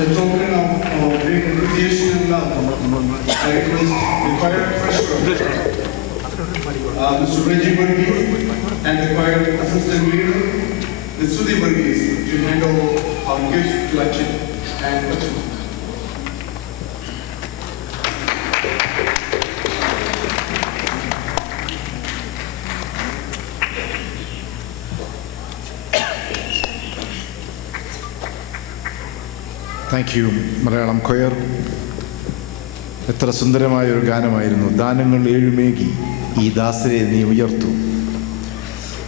a token of great appreciation and love, I request the choir treasurer, Mr. Reggie Burgess, and the choir assistant leader, Ms. Sudhi Burgess, to hand over our gifts to Achin and Achin. Thank you Malayalam choir. എത്ര സുന്ദരമായൊരു ഗാനമായിരുന്നു. ദാനങ്ങൾ ഏഴുമേകി ഈ ദാസരെ നീ ഉയർത്തു,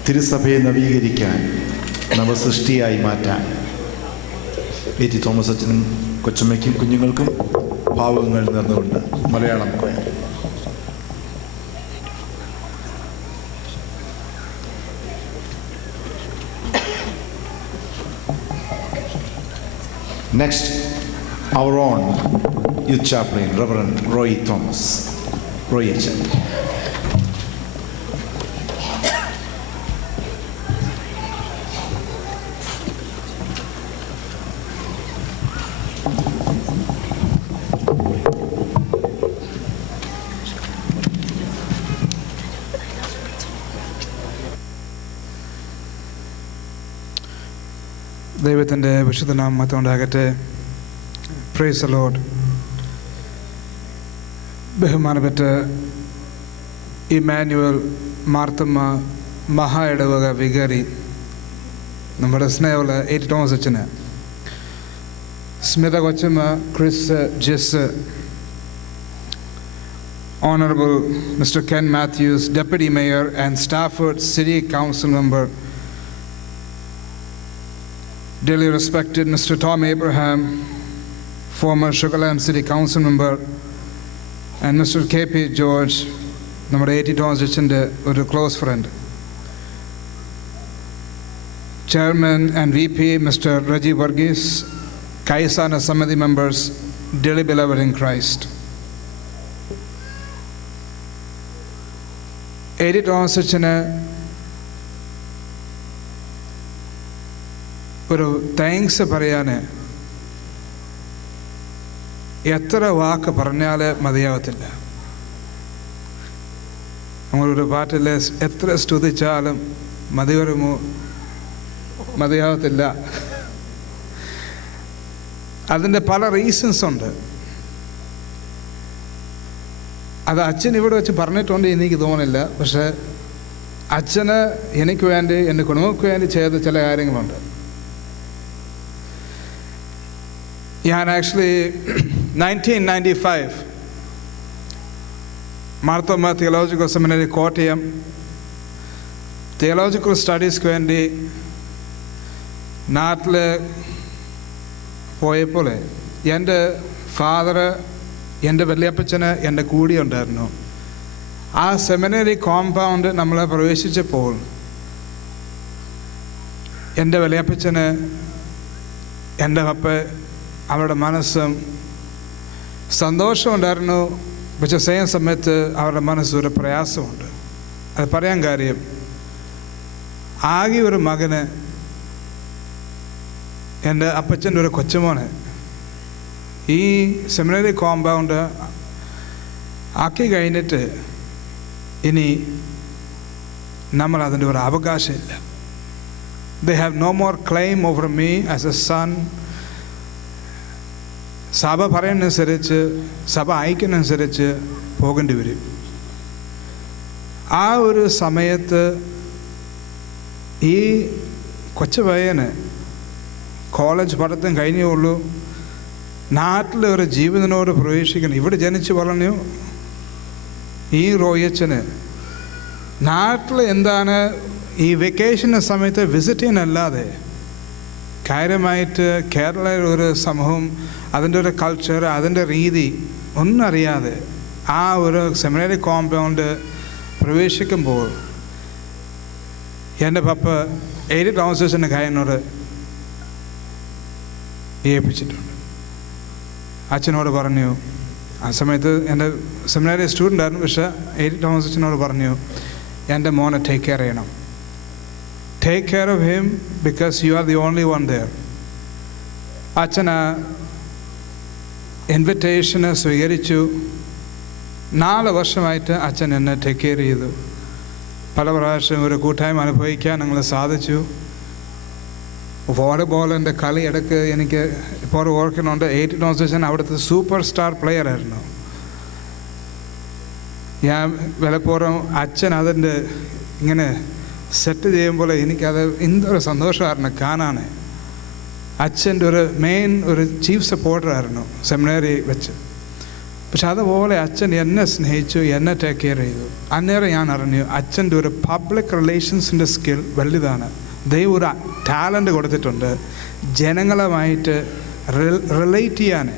തിരുസഭയെ നവീകരിക്കാൻ, നവസൃഷ്ടിയായി മാറ്റാൻ. എ.ടി. Thomas അച്ഛനും കൊച്ചമ്മയ്ക്കും കുഞ്ഞുങ്ങൾക്കും ഭാവങ്ങൾ നേർന്നുകൊണ്ട് Malayalam choir. Next, our own youth chaplain, Reverend Roy Thomas. Roy H. ദൈവത്തിൻ്റെ വിശുദ്ധനാമം ഉണ്ടാകട്ടെ. Praise the Lord. ബഹുമാനപ്പെട്ട ഇമ്മാനുവൽ മാർത്തമ്മ മഹാ ഇടവക വികാരി, നമ്മുടെ സ്നേഹമുള്ള എ.ടി. തോമസ് അച്ഛന്, സ്മിത കൊച്ചമ്മ, Chris, ജെസ്, Honorable Mr. Ken Matthews, Deputy Mayor and Stafford City Council Member, dearly respected Mr. Tom Abraham, former Sugarland City Council Member, and Mr. K.P. George, നമ്മുടെ എ.ടി. Thomas അച്ഛൻ്റെ ഒരു close friend, Chairman and VP Mr. Reggie Burgess, Kaisana Samadi members, dearly beloved in Christ. A T. Thomas അച്ഛന് ഒരു thanks പറയാൻ എത്ര വാക്ക് പറഞ്ഞാൽ മതിയാവത്തില്ല. നമ്മളൊരു പാട്ടിൽ എത്ര സ്തുതിച്ചാലും മതിയാവത്തില്ല. അതിൻ്റെ പല റീസൺസ് ഉണ്ട്. അത് അച്ഛൻ ഇവിടെ വെച്ച് പറഞ്ഞിട്ടുണ്ട് എനിക്ക് തോന്നുന്നില്ല. പക്ഷേ അച്ഛന് എനിക്ക് വേണ്ടി, എൻ്റെ കുടുംബക്ക് വേണ്ടി ചെയ്ത ചില കാര്യങ്ങളുണ്ട്. ഞാൻ actually 1995 Marthoma theological seminary Kottayam theological സ്റ്റഡീസ്ക്ക് വേണ്ടി നാട്ടിൽ പോയപ്പോൾ എൻ്റെ ഫാദർ, എൻ്റെ വല്യപ്പച്ചന് എൻ്റെ കൂടെ ഉണ്ടായിരുന്നു. ആ സെമിനറി കോമ്പൗണ്ട് നമ്മൾ പ്രവേശിച്ചപ്പോൾ എൻ്റെ വല്യപ്പച്ചന്, എൻ്റെ പപ്പ, അവരുടെ മനസ്സും സന്തോഷമുണ്ടായിരുന്നു. പക്ഷേ സെയിം സമയത്ത് അവരുടെ മനസ്സൊരു പ്രയാസമുണ്ട്. അത് പറയാൻ കാര്യം, ആകെ ഒരു മകന്, എൻ്റെ അപ്പച്ചൻ്റെ ഒരു കൊച്ചുമോന് ഈ സെമിനറി കോമ്പൗണ്ട് ആക്കി കഴിഞ്ഞിട്ട് ഇനി നമ്മൾ അതിൻ്റെ ഒരു അവകാശമില്ല. They have no more claim over me as a son. സഭ പറയുന്നതനുസരിച്ച്, സഭ അയക്കുന്നതനുസരിച്ച് പോകേണ്ടി വരും. ആ ഒരു സമയത്ത് ഈ കൊച്ചു പയ്യന് കോളേജ് പഠിത്തം കഴിഞ്ഞേ ഉള്ളൂ. നാട്ടിൽ ഒരു ജീവിതനോട് പ്രവേശിക്കണം. ഇവിടെ ജനിച്ച് പറഞ്ഞു ഈ റോയച്ചന് നാട്ടിൽ എന്താണ് ഈ വെക്കേഷൻ സമയത്ത് വിസിറ്റ് ചെയ്യാനല്ലാതെ കാര്യമായിട്ട് കേരള ഒരു സമൂഹം, അതിൻ്റെ ഒരു കൾച്ചർ, അതിൻ്റെ രീതി ഒന്നും അറിയാതെ ആ ഒരു സെമിനറി കോമ്പൗണ്ട് പ്രവേശിക്കുമ്പോൾ എൻ്റെ പപ്പ എ.ടി. തോമസ് അച്ഛൻ്റെ കാര്യനോട് ഏൽപ്പിച്ചിട്ടുണ്ട്. അച്ഛനോട് പറഞ്ഞു, ആ സമയത്ത് എൻ്റെ സെമിനാരി സ്റ്റുഡൻ്റ് ആയിരുന്നു, പക്ഷേ എ.ടി. തോമസ് അച്ഛനോട് പറഞ്ഞു, എൻ്റെ മോനെ ടേക്ക് കെയർ ചെയ്യണം. Take care of him because you are the only one there. അച്ഛന് ഇൻവിറ്റേഷന് സ്വീകരിച്ചു. 4 വർഷമായിട്ട് അച്ഛൻ എന്നെ ടേക്ക് കെയർ ചെയ്തു. പല പ്രാവശ്യം ഒരു കൂട്ടായ്മ അനുഭവിക്കാൻ ഞങ്ങൾ സാധിച്ചു. വോളിബോളിൻ്റെ കളി ഇടയ്ക്ക് എനിക്ക് ഇപ്പോൾ ഓർക്കുന്നുണ്ട്. 18 അവിടുത്തെ സൂപ്പർ സ്റ്റാർ പ്ലെയർ ആയിരുന്നു. ഞാൻ വിലപ്പോറും അച്ഛൻ അതിൻ്റെ ഇങ്ങനെ സെറ്റ് ചെയ്യുമ്പോൾ എനിക്കത് എന്തൊരു സന്തോഷമായിരുന്നു കാണാൻ. അച്ഛൻ്റെ ഒരു മെയിൻ ഒരു ചീഫ് സപ്പോർട്ടറായിരുന്നു സെമിനാരി വെച്ച്. പക്ഷെ അതുപോലെ അച്ഛൻ എന്നെ സ്നേഹിച്ചു, എന്നെ ടേക്ക് കെയർ ചെയ്തു. അന്നേരം ഞാൻ അറിഞ്ഞു അച്ഛൻ്റെ ഒരു പബ്ലിക് റിലേഷൻസിൻ്റെ സ്കിൽ വലുതാണ്. ദൈവം ഒരു ടാലൻറ്റ് കൊടുത്തിട്ടുണ്ട് ജനങ്ങളുമായിട്ട് റിലേറ്റ് ചെയ്യാൻ,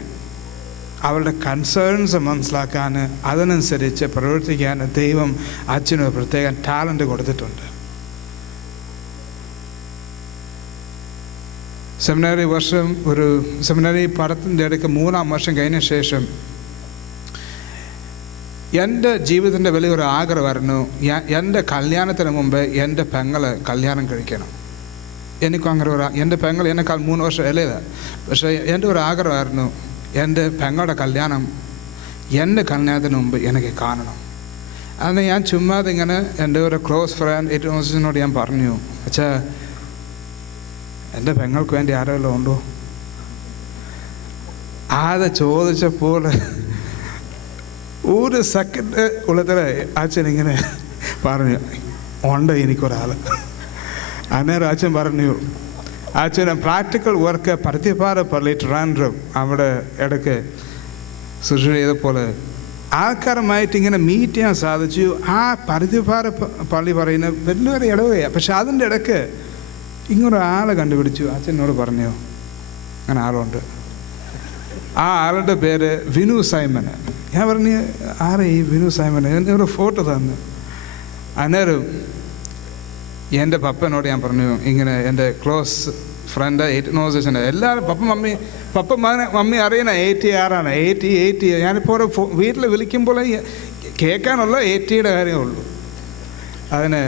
അവരുടെ കൺസേൺസ് മനസ്സിലാക്കാൻ, അതിനനുസരിച്ച് പ്രവർത്തിക്കാൻ ദൈവം അച്ഛനൊരു പ്രത്യേക ടാലൻറ്റ് കൊടുത്തിട്ടുണ്ട്. സെമിനാരി പഠനത്തിൻ്റെ ഇടയ്ക്ക് 3-ാം വർഷം കഴിഞ്ഞ ശേഷം എൻ്റെ ജീവിതത്തിൻ്റെ വലിയൊരു ആഗ്രഹമായിരുന്നു, എൻ്റെ കല്യാണത്തിന് മുമ്പ് എൻ്റെ പെങ്ങൾ കല്യാണം കഴിക്കണം. എനിക്കും അങ്ങനെ എൻ്റെ പെങ്ങൾ എന്നെക്കാൾ 3 വർഷം ഇളയതാണ്. പക്ഷേ എൻ്റെ ഒരു ആഗ്രഹമായിരുന്നു എൻ്റെ പെങ്ങളുടെ കല്യാണം എൻ്റെ കല്യാണത്തിന് മുമ്പ് എനിക്ക് കാണണം. അതിന് ഞാൻ ചുമ്മാതെ ഇങ്ങനെ എൻ്റെ ഒരു ക്ലോസ് ഫ്രണ്ട് 18 ഞാൻ പറഞ്ഞു, അച്ഛാ എൻ്റെ പെങ്ങൾക്ക് വേണ്ടി ആരെങ്കിലും ഉണ്ടോ? അത് ചോദിച്ചപ്പോൾ ഒരു സെക്കൻഡ് ഉള്ളത്തിൽ അച്ഛൻ ഇങ്ങനെ പറഞ്ഞു, ഉണ്ട് എനിക്കൊരാൾ. അന്നേരം അച്ഛൻ പറഞ്ഞു, അച്ഛന് പ്രാക്ടിക്കൽ വർക്ക് പരുത്തിപ്പാറ പള്ളി ട്രാൻഡ്രം അവിടെ ഇടയ്ക്ക് ശുശ്രൂഷ ചെയ്തപ്പോൾ ആൾക്കാരുമായിട്ട് ഇങ്ങനെ മീറ്റ് ചെയ്യാൻ സാധിച്ചു. ആ പരുത്തിപ്പാറ പള്ളി പറയുന്ന വലിയൊരു ഇടവകയാണ്. പക്ഷെ അതിൻ്റെ ഇടയ്ക്ക് ഇങ്ങനൊരാളെ കണ്ടുപിടിച്ചു. അച്ഛനോട് പറഞ്ഞു അങ്ങനെ ആളുണ്ട്. ആ ആളുടെ പേര് വിനു സൈമൻ. ഞാൻ പറഞ്ഞു, ആരെ ഈ വിനു സൈമൻ? എൻ്റെ ഒരു ഫോട്ടോ തന്നു. അന്നേരം എൻ്റെ പപ്പനോട് ഞാൻ പറഞ്ഞു, ഇങ്ങനെ എൻ്റെ ക്ലോസ് ഫ്രണ്ട് 18 എല്ലാവരും പപ്പ മമ്മി അറിയണ 86 80 ഞാനിപ്പോൾ വീട്ടിൽ വിളിക്കുമ്പോൾ കേൾക്കാനുള്ള 80യുടെ കാര്യമുള്ളൂ. അതിന്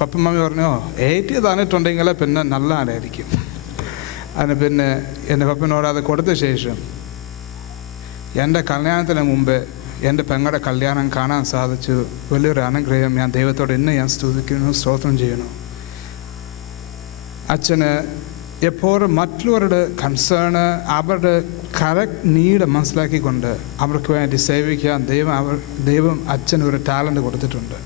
പപ്പ മമ്മി പറഞ്ഞു, 80 തന്നിട്ടുണ്ടെങ്കിൽ പിന്നെ നല്ല ആളായിരിക്കും. അതിന് പിന്നെ എൻ്റെ പപ്പനോട് അത് കൊടുത്ത ശേഷം എൻ്റെ കല്യാണത്തിന് മുമ്പ് എൻ്റെ പെങ്ങളുടെ കല്യാണം കാണാൻ സാധിച്ചു. വലിയൊരു അനുഗ്രഹം. ഞാൻ ദൈവത്തോട് ഇന്ന് ഞാൻ സ്തുതിക്കുന്നു, സ്തോത്രം ചെയ്യുന്നു. അച്ഛന് എപ്പോഴും മറ്റുള്ളവരുടെ കൺസേണ്, അവരുടെ കറക്റ്റ് നീഡ് മനസ്സിലാക്കിക്കൊണ്ട് അവർക്ക് വേണ്ടി സേവിക്കാൻ ദൈവം അച്ഛന് ഒരു ടാലൻറ്റ് കൊടുത്തിട്ടുണ്ട്.